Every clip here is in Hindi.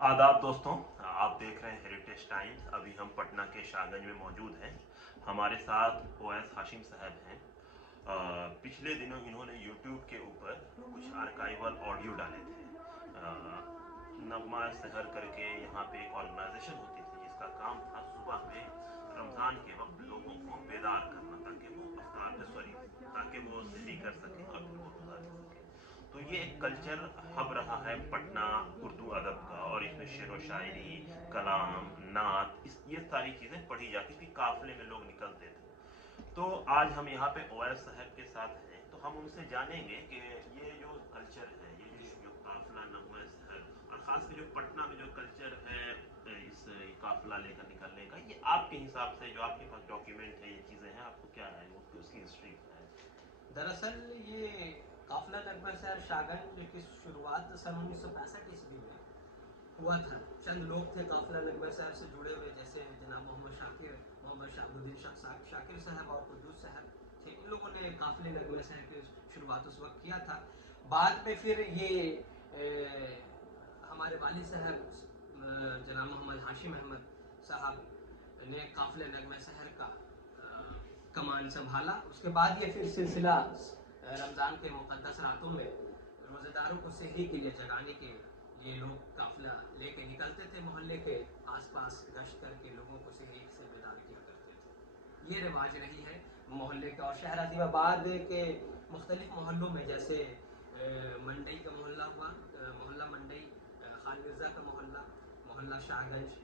आदाब दोस्तों, आप देख रहे हैं हेरिटेज टाइम्स। अभी हम पटना के शाहगंज में मौजूद हैं। हमारे साथ ओएस हाशिम साहब हैं। पिछले दिनों इन्होंने यूट्यूब के ऊपर कुछ आर्काइवल ऑडियो डाले थे। नगमा शहर करके यहाँ पे एक ऑर्गेनाइजेशन होती थी जिसका काम था सुबह में रमज़ान के वक्त लोगों को बेदार करना, ताकि वो अफ्तार सॉरी ताकि वो सहरी कर सकें और फिर वो रोज़ा रख सकें। तो ये एक कल्चर हब रहा है पटना उर्दू अदब का, और इसमें शेर व शायरी, कलाम, नात, ये सारी चीज़ें पढ़ी जाती थी। काफिले में लोग निकलते थे। तो आज हम यहाँ पे ओवैस साहब के साथ हैं, तो हम उनसे जानेंगे कि ये जो कल्चर है, ये जो काफिला नगमा शहर, और खास कर जो पटना में जो कल्चर है इस काफिला लेकर निकलने का, ये आपके हिसाब से जो आपके पास डॉक्यूमेंट है, ये चीज़ें हैं, आपको क्या है उसकी हिस्ट्री क्या है? दरअसल ये काफिला नगमा शहर शाहगंज की शुरुआत सन 1965 ईस्वी में हुआ था। चंद लोग थे काफिला नगमा शहर से जुड़े हुए, जैसे जनाब मोहम्मद शाकिर, मोहम्मद शाहबुद्दीन शाकिर साहब और कुद्दूस साहब थे। इन लोगों ने काफिले नगमा शहर की शुरुआत उस वक्त किया था। बाद में फिर ये हमारे वाली साहब जनाब मोहम्मद हाशिम अहमद साहब ने काफिले नगमा शहर का कमान संभाला। उसके बाद ये फिर सिलसिला रमज़ान के मुक़द्दस रातों में रोज़ेदारों को सहरी के लिए जगाने के लिए लोग काफिला लेके निकलते थे। मोहल्ले के आसपास गश्त करके लोगों को सहरी से बेदार किया करते थे। ये रिवाज रही है मोहल्ले का। और शहर अजीमाबाद के मुख्तलिफ मोहल्लों में, जैसे मंडई का मोहल्ला हुआ, मोहल्ला मंडई, खान मिर्ज़ा का मोहल्ला, मोहल्ला शाहगंज,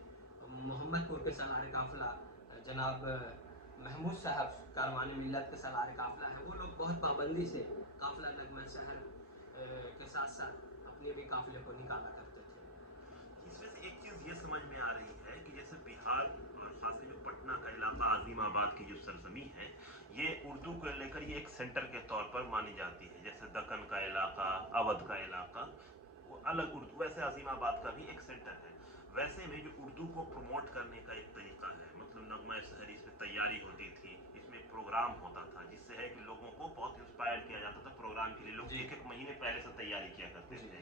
मोहम्मदपुर के सलार काफिला जनाब महमूद साहब कारवान मिल्लत के सलार काफिला है, वो लोग बहुत पाबंदी से काफिला नगमा शहर के साथ साथ अपने भी काफिले को निकाला करते थे। इसमें से एक चीज ये समझ में आ रही है कि जैसे बिहार और खासकर जो पटना का इलाका, आजिमाबाद की जो सरजमी है, ये उर्दू को लेकर ये एक सेंटर के तौर पर मानी जाती है। जैसे दक्कन का इलाका, अवध का इलाका, वो अलग उर्दू, वैसे आजिमाबाद का भी एक सेंटर है। वैसे में जो उर्दू को प्रमोट करने का एक तरीका है, मतलब नगमा शहरी, इसमें तैयारी होती थी, इसमें प्रोग्राम होता था, जिससे है कि लोगों को बहुत इंस्पायर किया जाता था प्रोग्राम के लिए। लोग एक एक महीने पहले से तैयारी किया करते थे।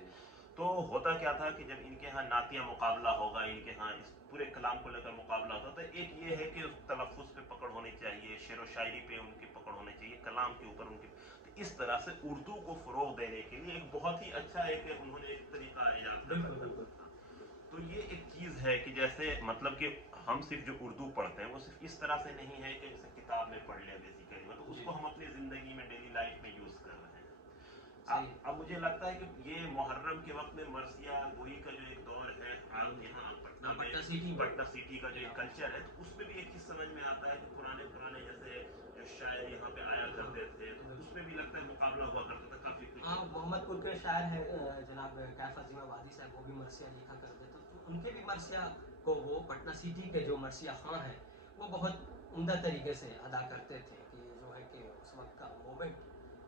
तो होता क्या था कि जब इनके यहाँ नातिया मुकाबला होगा, इनके यहाँ इस पूरे कलाम को लेकर मुकाबला होता, तो एक ये है कि उस तलफ़ुज़ पे पकड़ होनी चाहिए, शेर व शायरी पे उनकी पकड़ होनी चाहिए, कलाम के ऊपर उनकी। तो इस तरह से उर्दू को फ़रोग़ देने के लिए एक बहुत ही अच्छा एक उन्होंने एक तरीका ईजाद कर बिल्कुल रखा बिल्कुल। था। तो ये एक चीज़ है कि जैसे मतलब कि हम सिर्फ जो उर्दू पढ़ते हैं वो सिर्फ इस तरह से नहीं है कि जैसे किताब में पढ़ लिया बेसिकली, मतलब जी, उसको हम अपनी ज़िंदगी में, डेली लाइफ में यूज़ कर रहे हैं। सही। अब मुझे लगता है कि ये मुहर्रम के वक्त में मरसिया गोई का जो एक दौर है, हाल यहाँ पटना हाँ, में, पटना सिटी में। पटना सिटी का जो एक कल्चर है, तो उसमें भी एक चीज़ समझ में आता है कि पुराने पुराने जैसे जो शायर यहाँ पे आया हाँ, करते थे, तो उसमें भी लगता है मुकाबला हुआ करता था काफ़ी हाँ, कुछ। मोहम्मदपुर के शायर हैं जनाब कैफ अजीमाबादी साहब, वो भी मरसिया लिखा करते थे। तो उनके भी मरसिया को वो पटना सिटी के जो मरसिया खां हैं, वो बहुत उम्दा तरीके से अदा करते थे कि जो है कि उस वक्त का मोमेंट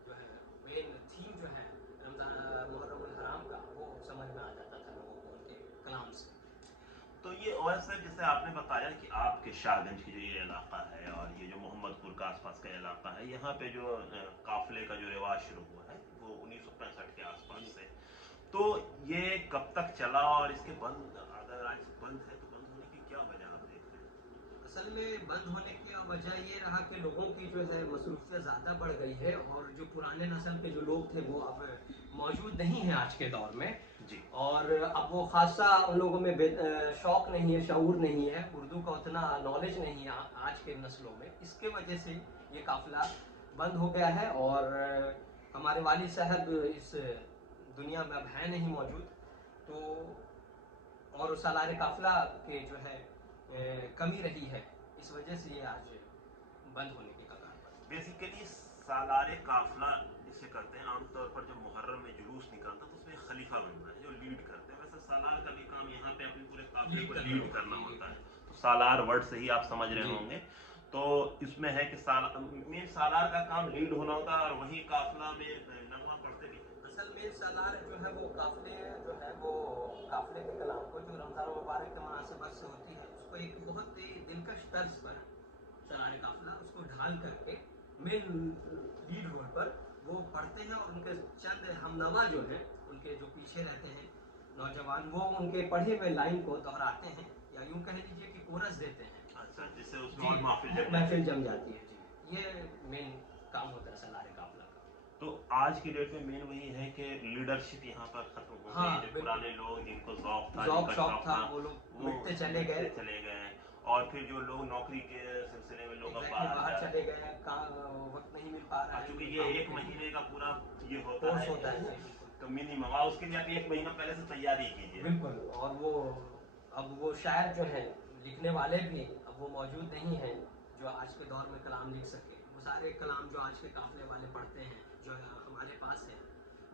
जो है, मेन थीम जो है रमज़ान मुहर्रम हराम का, वो समझ में आ जाता था लोगों को उनके कलाम से। तो ये ओवैसे जैसे आपने बताया कि आपके शाहगंज की जो ये इलाका है और ये जो मोहम्मदपुर का आसपास का इलाका है, यहाँ पे जो काफिले का जो रिवाज शुरू हुआ है वो 1965 के जी। आसपास से। तो ये कब तक चला, और इसके बंद, अगर आज बंद है तो बंद होने की क्या वजह आप देख रहे हैं? असल में बंद होने की वजह ये रहा कि लोगों की जो है मसरूफियत ज़्यादा बढ़ गई है, और जो पुराने नस्ल के जो लोग थे वो अब मौजूद नहीं हैं आज के दौर में। जी। और अब वो खासा उन लोगों में शौक नहीं है, शऊर नहीं है, उर्दू का उतना नॉलेज नहीं है आज के नस्लों में। इसके वजह से ये काफ़िला बंद हो गया है। और हमारे वालिद साहब इस दुनिया में अब है नहीं मौजूद। तो और उस सालार काफिला के जो है कमी रही है, इस वजह से ये आज बंद होने के कगार पर है। बेसिकली सालारे काफिला जिसे कहते हैं, आमतौर पर जब मुहर्रम में जुलूस निकलता है तो उसमें खलीफा बनता है जो लीड करते हैं। वैसे सालार का भी काम यहाँ पे अपने पूरे काफिले को लीड करना होता है। तो सालार वर्ड से ही आप समझ रहे जी। होंगे। तो इसमें है कि मेन सालार का काम लीड होना होता है, और वही काफिला में नगमा पढ़ते भी हैं। असल में सालार जो है वो काफिले जो है वो काफिले के कलाम को जो रमज़ान मुबारक के मुनासिबत से होती है, उसको एक बहुत ही दिलकश तर्ज पर सालार काफिला उसको ढाल करके मेन लीड रोड पर वो पढ़ते हैं। और उनके चंद हमनवा जो हैं, उनके जो पीछे रहते हैं, नौजवान वो उनके पढ़े हुए लाइन को दोहराते हैं, या यूं कह लीजिए कि कोरस देते हैं। अच्छा, जिससे उसमें जी, और महफिल जम जाती है जी। ये मेन काम होता है सालारे काफला का। तो आज की डेट में मेन वही है कि लीडरशिप यहाँ पर खत्म हो हाँ, गई। जो पुराने लोग जिनको शौक था, शौक जिनका शौक था, वो वो लोग मिटते चले गए। चले गए। और फिर जो लोग नौकरी के सिलसिले में लोग अब बाहर जा चले रहे गए, वक्त नहीं मिल पा रहा है। क्योंकि ये एक महीने का पूरा ये होता कोर्स है होता है जी, बिल्कुल। तो मिनिमम, और उसके लिए आप एक महीना पहले से तैयारी कीजिए। बिल्कुल। और वो अब वो शायर जो है, लिखने वाले भी अब वो मौजूद नहीं हैं जो आज के दौर में कलाम लिख सके। वो सारे कलाम जो आज के काफले वाले पढ़ते हैं, जो हमारे पास है,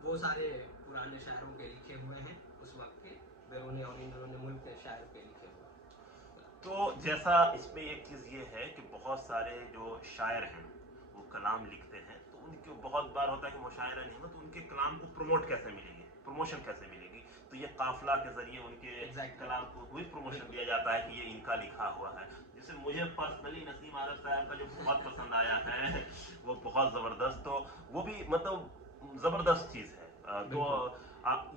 वो सारे पुराने शायरों के लिखे हुए हैं, उस वक्त के बैरूनी और अंदरूनी मुल्क के शायर के लिखे हुए। तो जैसा इसमें एक चीज़ ये है कि बहुत सारे जो शायर हैं वो कलाम लिखते हैं, तो उनको बहुत बार होता है कि मुशायरा नहीं हुआ, तो उनके कलाम को प्रमोट कैसे मिलेगी, प्रमोशन कैसे मिलेगी। तो ये काफला के जरिए उनके कलाम को कोई प्रमोशन दिया जाता है कि ये इनका लिखा हुआ है। जैसे मुझे पर्सनली नसीम आदर साहब का जो बहुत पसंद आया है वो बहुत ज़बरदस्त, तो वो भी मतलब ज़बरदस्त चीज़ है। तो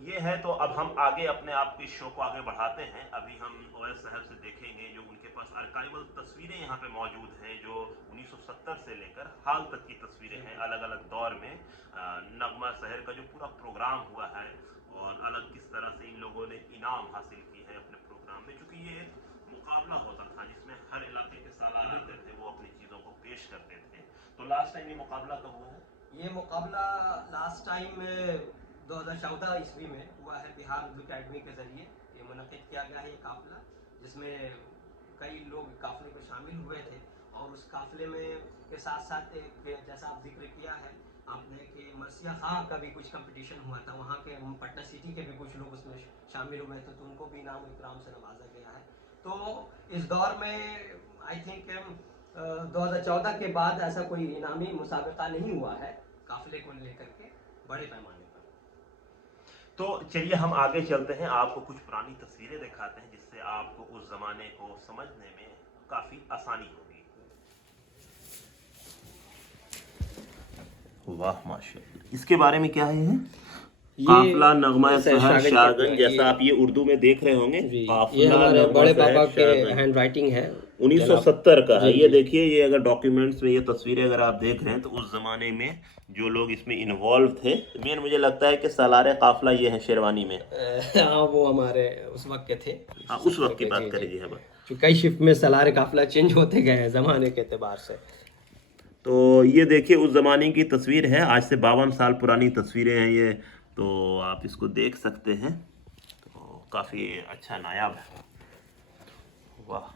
ये है। तो अब हम आगे अपने आप के शो को आगे बढ़ाते हैं। अभी हम ओएस साहब से देखेंगे जो उनके पास आर्काइवल तस्वीरें यहाँ पे मौजूद हैं, जो 1970 से लेकर हाल तक की तस्वीरें हैं, अलग अलग दौर में नगमा शहर का जो पूरा प्रोग्राम हुआ है, और अलग किस तरह से इन लोगों ने इनाम हासिल की है अपने प्रोग्राम में। चूँकि ये मुकाबला होता था जिसमें हर इलाके के सालार आते थे, वो अपनी चीज़ों को पेश करते थे। तो लास्ट टाइम ये मुकाबला कब हुआ है? ये मुकाबला लास्ट टाइम 2014 ईस्वी में हुआ है। बिहार उर्दू अकेडमी के ज़रिए ये मुनक़िद किया गया है ये काफ़िला, जिसमें कई लोग काफ़िले में शामिल हुए थे। और उस काफ़िले में के साथ साथ एक जैसा आप जिक्र किया है आपने कि मरसिया खां का भी कुछ कंपटीशन हुआ था, वहाँ के पटना सिटी के भी कुछ लोग उसमें शामिल हुए थे, तो उनको भी इनाम इकराम से नवाजा गया है। तो इस दौर में आई थिंक 2014 के बाद ऐसा कोई इनामी मुसाबिका नहीं हुआ है काफिले को लेकर के बड़े पैमाने पर। तो चलिए हम आगे चलते हैं, आपको कुछ पुरानी तस्वीरें दिखाते हैं जिससे आपको उस जमाने को समझने में काफी आसानी होगी। वाह माशाल्लाह, इसके बारे में क्या है? काफला नगमा शहर शाहगंज, जैसा आप ये उर्दू में देख रहे होंगे। ये हमारे बड़े पापा के हैंड राइटिंग है, 1970 का है। ये देखिए, ये अगर डॉक्यूमेंट्स में ये तस्वीरें अगर आप देख रहे हैं तो उस जमाने में जो लोग इसमें इन्वॉल्व थे, मेन मुझे लगता है कि सालारे काफला ये है शेरवानी में। हाँ, वो हमारे उस वक्त के थे। हाँ, उस वक्त की बात करिए। अब कई शिफ्ट में सालारे काफला चेंज होते गए हैं जमाने के एतबार से। तो ये देखिए उस ज़माने की तस्वीर है, आज से 52 साल पुरानी तस्वीरें हैं ये। तो आप इसको देख सकते हैं, तो काफ़ी अच्छा नायाब है। वाह,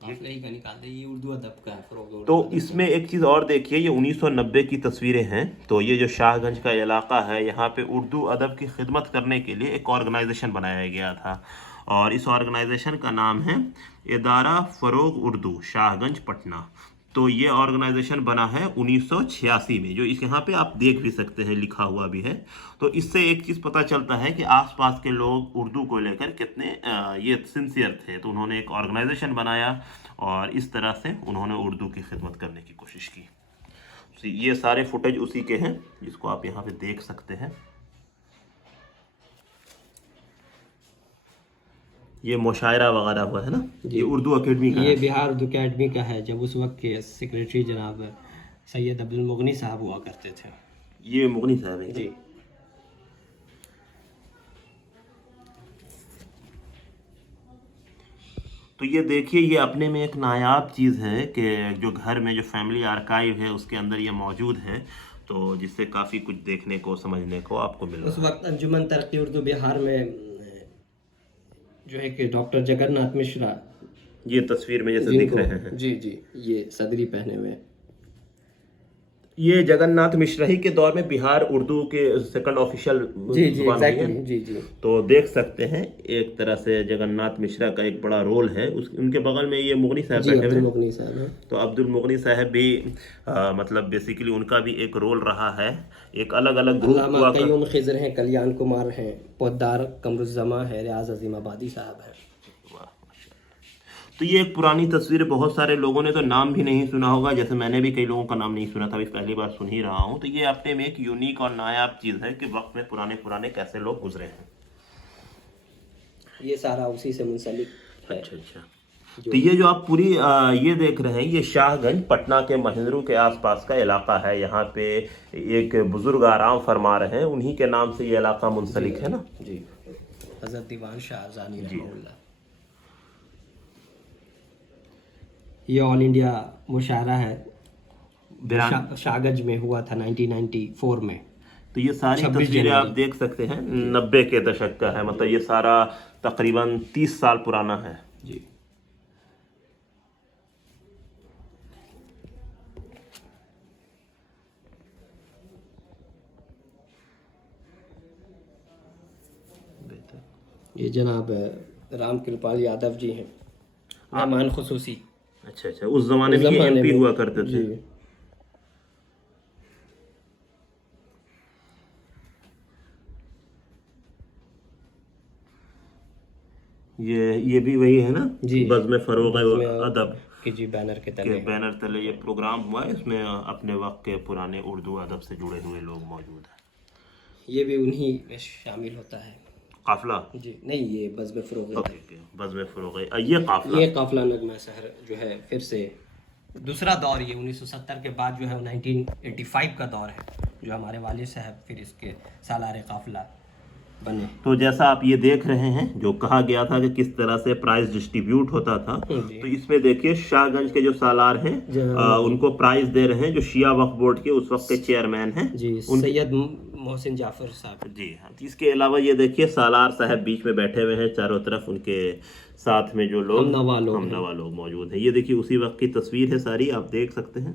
काफले का निकालते, ये उर्दू अदब का है। तो इसमें एक चीज़ और देखिए, ये 1990 की तस्वीरें हैं। तो ये जो शाहगंज का इलाका है, यहाँ पे उर्दू अदब की खिदमत करने के लिए एक ऑर्गेनाइजेशन बनाया गया था, और इस ऑर्गेनाइजेशन का नाम है इदारा फ़रोग़ उर्दू शाहगंज पटना। तो ये ऑर्गेनाइजेशन बना है 1986 में, जो इस यहाँ पे आप देख भी सकते हैं, लिखा हुआ भी है। तो इससे एक चीज़ पता चलता है कि आसपास के लोग उर्दू को लेकर कितने ये सिंसियर थे। तो उन्होंने एक ऑर्गेनाइजेशन बनाया और इस तरह से उन्होंने उर्दू की खिदमत करने की कोशिश की। ये सारे फुटेज उसी के हैं, जिसको आप यहाँ पे देख सकते हैं। ये मुशायरा वगैरह हुआ है ना, ये उर्दू अकेडमी का ये बिहार उर्दू अकेडमी का है, जब उस वक्त के सेक्रेटरी जनाब सैयद अब्दुल मुगनी साहब हुआ करते थे। ये मुगनी साहब है जी। तो ये देखिए, ये अपने में एक नायाब चीज़ है कि जो घर में जो फैमिली आर्काइव है उसके अंदर ये मौजूद है, तो जिससे काफ़ी कुछ देखने को समझने को आपको मिल रहा है। उस वक्त अंजुमन तरक्की उर्दू बिहार में जो है कि डॉक्टर जगन्नाथ मिश्रा, ये तस्वीर में जैसे दिख रहे हैं, जी जी, ये सदरी पहने हुए, ये जगन्नाथ मिश्रा ही के दौर में बिहार उर्दू के सेकंड ऑफिशियल जुबान है। जी जी। तो देख सकते हैं एक तरह से जगन्नाथ मिश्रा का एक बड़ा रोल है। उनके बगल में ये मुगनी साहब बैठे हुए हैं। तो अब्दुल मुगनी साहब भी मतलब बेसिकली उनका भी एक रोल रहा है। एक अलग अलग ग्रुप हुआ, कयूम खिज़र हैं, कल्याण कुमार हैं, पोद्दार कमरुज़्ज़मा है, रियाज अजीम आबादी साहब हैं। तो ये एक पुरानी तस्वीर है, बहुत सारे लोगों ने तो नाम भी नहीं सुना होगा, जैसे मैंने भी कई लोगों का नाम नहीं सुना था, अभी पहली बार सुन ही रहा हूँ। तो ये अपने में एक यूनिक और नायाब चीज़ है कि वक्त में पुराने पुराने कैसे लोग गुजरे हैं। ये सारा उसी से मुंसलिक है। अच्छा अच्छा। तो ये जो आप पूरी ये देख रहे हैं, ये शाहगंज पटना के महेंद्रू के आसपास का इलाका है। यहाँ पे एक बुजुर्ग आराम फरमा रहे हैं, उन्हीं के नाम से ये इलाका मुंसलिक है ना जी, हजरत दीवान शाह अरजानी रहमतुल्लाह। ये ऑल इंडिया मुशायरा है, शाहगंज में हुआ था 1994 में। तो ये सारी 26 तस्वीरें आप जनवरी। देख सकते हैं 90 के दशक का है, मतलब ये सारा तकरीबन 30 साल पुराना है जी। ये जनाब राम कृपाल यादव जी हैं, मेहमान खुसूसी। अच्छा अच्छा, उस जमाने में ये एमपी हुआ करते थे। जी। ये भी वही है ना जी, बज़्म फरोग़ अदब कि जी बैनर के के तले। बैनर तले ये प्रोग्राम हुआ है। इसमें अपने वक्त के पुराने उर्दू अदब से जुड़े हुए लोग मौजूद हैं। ये भी उन्हीं में शामिल होता है। काफिला जी नहीं, ये बज़्म फरोग़ अदब। ओके, बज़्म फरोग़ ये काफिला। ये काफिला नगमा शहर जो है फिर से दूसरा दौर, ये 1970 के बाद जो है 1985 का दौर है, जो हमारे वालिद साहब फिर इसके सालार काफिला बने। तो जैसा आप ये देख रहे हैं, जो कहा गया था कि किस तरह से प्राइज डिस्ट्रीब्यूट होता था, तो इसमें देखिए शाहगंज के जो सालार हैं उनको प्राइज दे रहे हैं जो शिया वक्फ बोर्ड के उस वक्त के चेयरमैन हैं जी, सैयद मोहसिन जाफर साहब। जी हाँ। तो इसके अलावा ये देखिए सालार साहब बीच में बैठे हुए हैं, चारों तरफ उनके साथ में जो लोग हमनवा लोग मौजूद हैं। ये देखिए उसी वक्त की तस्वीर है सारी, आप देख सकते हैं।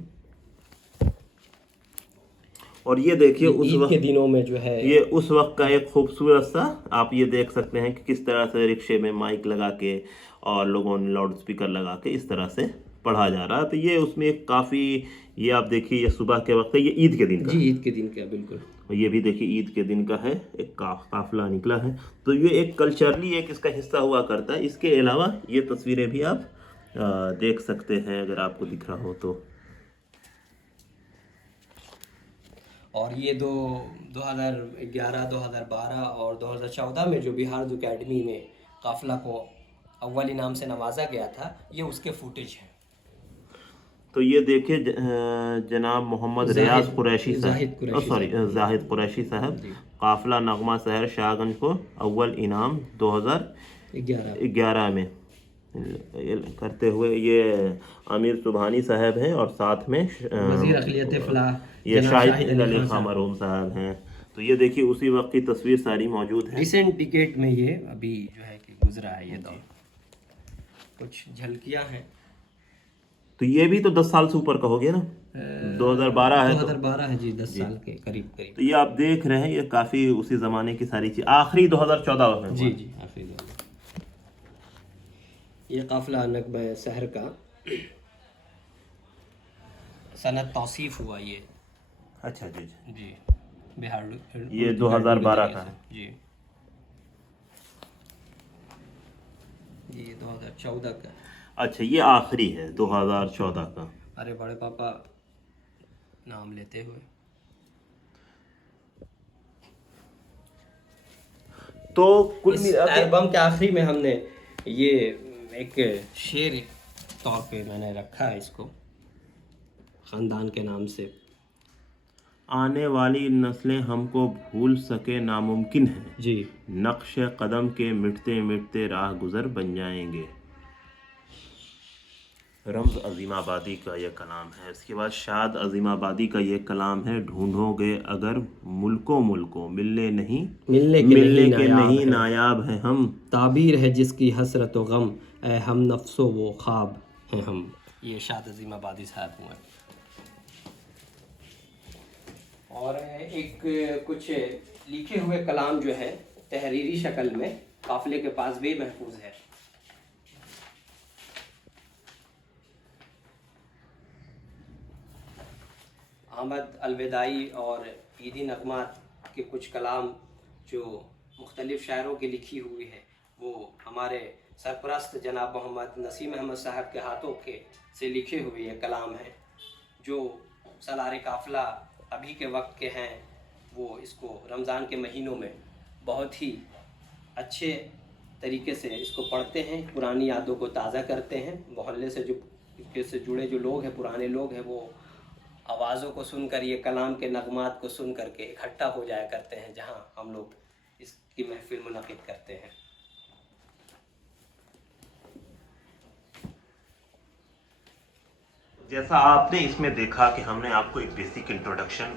और ये देखिए उस वक्त के दिनों में जो है, ये उस वक्त का एक खूबसूरत सा, आप ये देख सकते हैं कि किस तरह से रिक्शे में माइक लगा के और लोगों ने लाउड स्पीकर लगा के इस तरह से पढ़ा जा रहा है। तो ये उसमें एक काफ़ी, ये आप देखिए ये सुबह के वक्त है, ये ईद के दिन का। जी, ईद के दिन का बिल्कुल। और ये भी देखिए ईद के दिन का है, एक काफिला निकला है। तो ये एक कल्चरली एक इसका हिस्सा हुआ करता है। इसके अलावा ये तस्वीरें भी आप देख सकते हैं अगर आपको दिख रहा हो तो। और ये 2011, 2012 और 2014 में जो बिहार अकेडमी में काफिला को अव्वल इनाम से नवाजा गया था, ये उसके फुटेज हैं। तो ये देखिए जनाब मोहम्मद रियाज कुरैशी साहब, सॉरी जाहिद कुरैशी साहब, काफिला नगमा शहर शाहगंज को अव्वल इनाम 2011 में करते हुए, ये अमीर सुबहानी साहब हैं और साथ में वज़ीर अक़लियत फ़लाह ये शाहिद अली खान मरहूम साहब हैं। तो ये देखिए उसी वक्त की तस्वीर सारी मौजूद है। रिसेंट डिकेट में ये अभी जो है कि गुजरा है ये दौर, कुछ झलकियां हैं। तो ये भी तो 10 साल से ऊपर का हो गया ना, 2012 है। 2012 है जी, 10 साल के करीब करीब। तो ये आप देख रहे हैं, ये काफ़ी उसी ज़माने की सारी चीज़, आखिरी 2014 में जी जी, आखिरी दौर। ये काफिला नगमा शहर का सनद तौसीफ हुआ ये। अच्छा जी जी, बिहार ये 2012 का है जी। ये 2014 का। अच्छा, ये आखिरी है 2014 का। अरे बड़े पापा नाम लेते हुए। तो कुल इस एल्बम के आखिरी में हमने ये एक शेर तौर पे मैंने रखा है इसको, ख़ानदान के नाम से। आने वाली नस्लें हमको भूल सके नामुमकिन है जी, नक्श कदम के मिटते मिटते राह गुज़र बन जाएंगे। रम्ज़ अज़ीमाबादी का ये कलाम है। इसके बाद शाद अज़ीमाबादी का ये कलाम है, ढूंढोगे अगर मुल्कों मुल्कों मिलने के नहीं नायाब है हम, ताबीर है जिसकी हसरत व गम, ए हम नफ्सो वो ख्वाब हैं हम। ये शाद अज़ीमाबादी साहब हुए। और एक कुछ लिखे हुए कलाम जो है तहरीरी शक्ल में काफिले के पास भी महफूज है। अहमद अलविदाई और ईदी नगमात के कुछ कलाम जो मुख्तलिफ शायरों की लिखी हुई है, वो हमारे सरपरस्त जनाब मोहम्मद नसीम अहमद साहब के हाथों के से लिखे हुए ये कलाम हैं, जो सलार काफ़िला अभी के वक्त के हैं। वो इसको रमज़ान के महीनों में बहुत ही अच्छे तरीके से इसको पढ़ते हैं, पुरानी यादों को ताज़ा करते हैं। मोहल्ले से जुड़े जो लोग हैं, पुराने लोग हैं, वो आवाज़ों को सुनकर, ये कलाम के नगमात को सुन करके इकट्ठा हो जाया करते हैं, जहां हम लोग इसकी महफिल मुनक़िद करते हैं। जैसा आपने इसमें देखा कि हमने आपको एक बेसिक इंट्रोडक्शन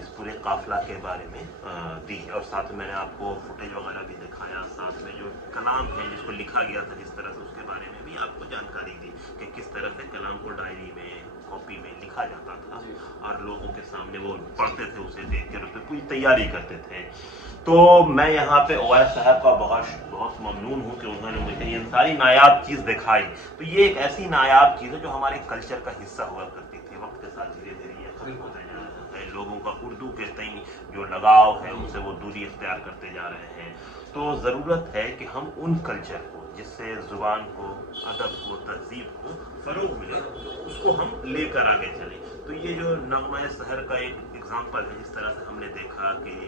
इस पूरे काफिला के बारे में दी, और साथ में मैंने आपको फुटेज वगैरह भी दिखाया, साथ में जो कलाम है जिसको लिखा गया था जिस तरह से, उसके बारे में भी आपको जानकारी दी कि किस तरह से कलाम को डायरी में, कॉपी में लिखा जाता था और लोगों के सामने वो पढ़ते थे, उसे देखकर उस पर पूरी तैयारी करते थे। तो मैं यहाँ पे ओवैस साहब का बहुत ममनून हूँ कि उन्होंने मुझे ये सारी नायाब चीज़ दिखाई। तो ये एक ऐसी नायाब चीज़ है जो हमारे कल्चर का हिस्सा हुआ करती थी। वक्त के साथ धीरे धीरे ये खत्म होता जा रहा है। लोगों का उर्दू के तई जो लगाव है उनसे वो दूरी इख्तियार करते जा रहे हैं। तो ज़रूरत है कि हम उन कल्चर को, जिससे ज़ुबान को, अदब को, तहजीब को फ़रोग़ मिले, उसको हम लेकर आगे चलें। तो ये जो नग़्मा सहर का एक एग्ज़ाम्पल है, जिस तरह से हमने देखा कि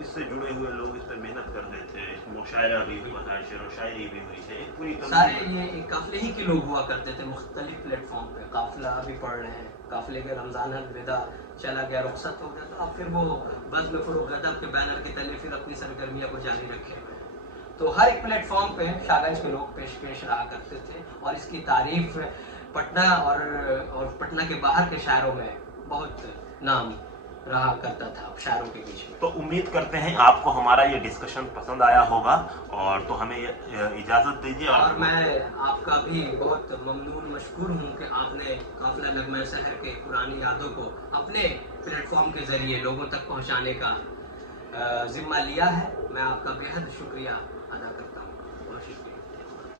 इससे जुड़े हुए लोग इस पर मेहनत कर रहे थे, मुशायरा भी हुआ था, शेर व शायरी भी हुई है, पूरी सारे ये काफ़िले ही के लोग हुआ करते थे मुख्तलिफ प्लेटफॉर्म पे। काफ़िला अभी पढ़ रहे हैं, काफ़िले के रमज़ान अलविदा चला गया, रुखसत हो गया, तो अब फिर वो बज़्म फ़रोग़ अदब के बैनर के तले फिर अपनी सरगर्मियाँ को जारी रखे हुए हैं। तो हर एक प्लेटफॉर्म पे शाहगंज के लोग पेश रहा करते थे, और इसकी तारीफ पटना और पटना के बाहर के शहरों में बहुत नाम रहा करता था शायरों के बीच में। तो उम्मीद करते हैं आपको हमारा ये डिस्कशन पसंद आया होगा, और तो हमें इजाज़त दीजिए। और मैं आपका भी बहुत ममनून मशकूर हूँ कि आपने काफ़िला नग़्मा सहर के पुरानी यादों को अपने प्लेटफॉर्म के ज़रिए लोगों तक पहुँचाने का ज़िम्मा लिया है। मैं आपका बेहद शुक्रिया अदा करता हूँ।